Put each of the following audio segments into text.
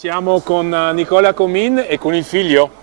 Siamo con Nicola Comin e con il figlio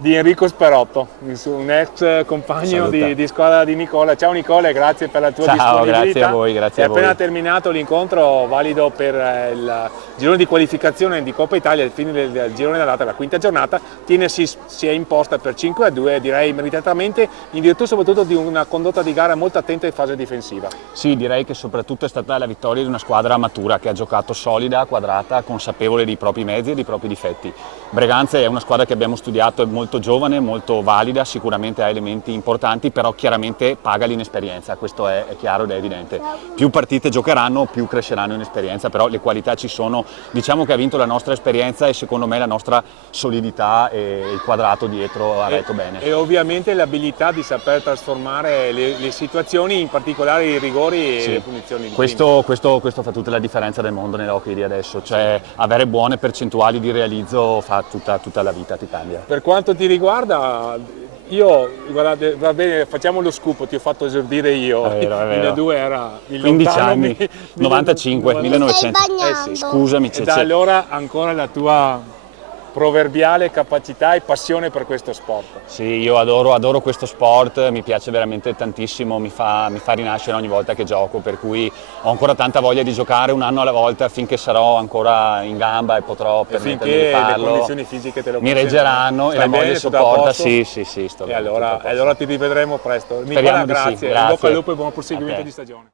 di Enrico Sperotto, un ex compagno di squadra di Nicola. Ciao Nicola, grazie per la tua disponibilità. Grazie a voi, grazie a voi. È appena terminato l'incontro valido per il girone di qualificazione di Coppa Italia, il fine del girone d'andata, la quinta giornata. Tiene si è imposta per 5-2, direi meritatamente, in virtù soprattutto di una condotta di gara molto attenta in fase difensiva. Sì, direi che soprattutto è stata la vittoria di una squadra matura che ha giocato solida, quadrata, consapevole dei propri mezzi e dei propri difetti. Breganze è una squadra che abbiamo studiato, è molto giovane, molto valida, sicuramente ha elementi importanti, però chiaramente paga l'inesperienza, questo è chiaro ed è evidente. Più partite giocheranno, più cresceranno in esperienza, però le qualità ci sono. Diciamo che ha vinto la nostra esperienza e secondo me la nostra solidità e il quadrato dietro ha retto bene. E ovviamente l'abilità di saper trasformare le situazioni, in particolare i rigori e le punizioni. Questo fa tutta la differenza del mondo nell'hockey di adesso, cioè avere buone percentuali di realizzo fa tutta la vita, ti cambia. Per quanto ti riguarda, guardate, va bene, facciamo lo scoop, ti ho fatto esordire io. È vero. 2002 era il 15 anni, 95, 1900. Sì. Scusami, E da allora ancora la tua proverbiale capacità e passione per questo sport. Sì, io adoro questo sport, mi piace veramente tantissimo, mi fa rinascere ogni volta che gioco, per cui ho ancora tanta voglia di giocare un anno alla volta finché sarò ancora in gamba e potrò permettermi di farlo. Le condizioni fisiche te lo mi reggeranno e la moglie sopporta. Sì, sto bene. E allora ti rivedremo presto. Speriamo Nicola, di sì. grazie. In bocca al lupo e buon proseguimento di stagione.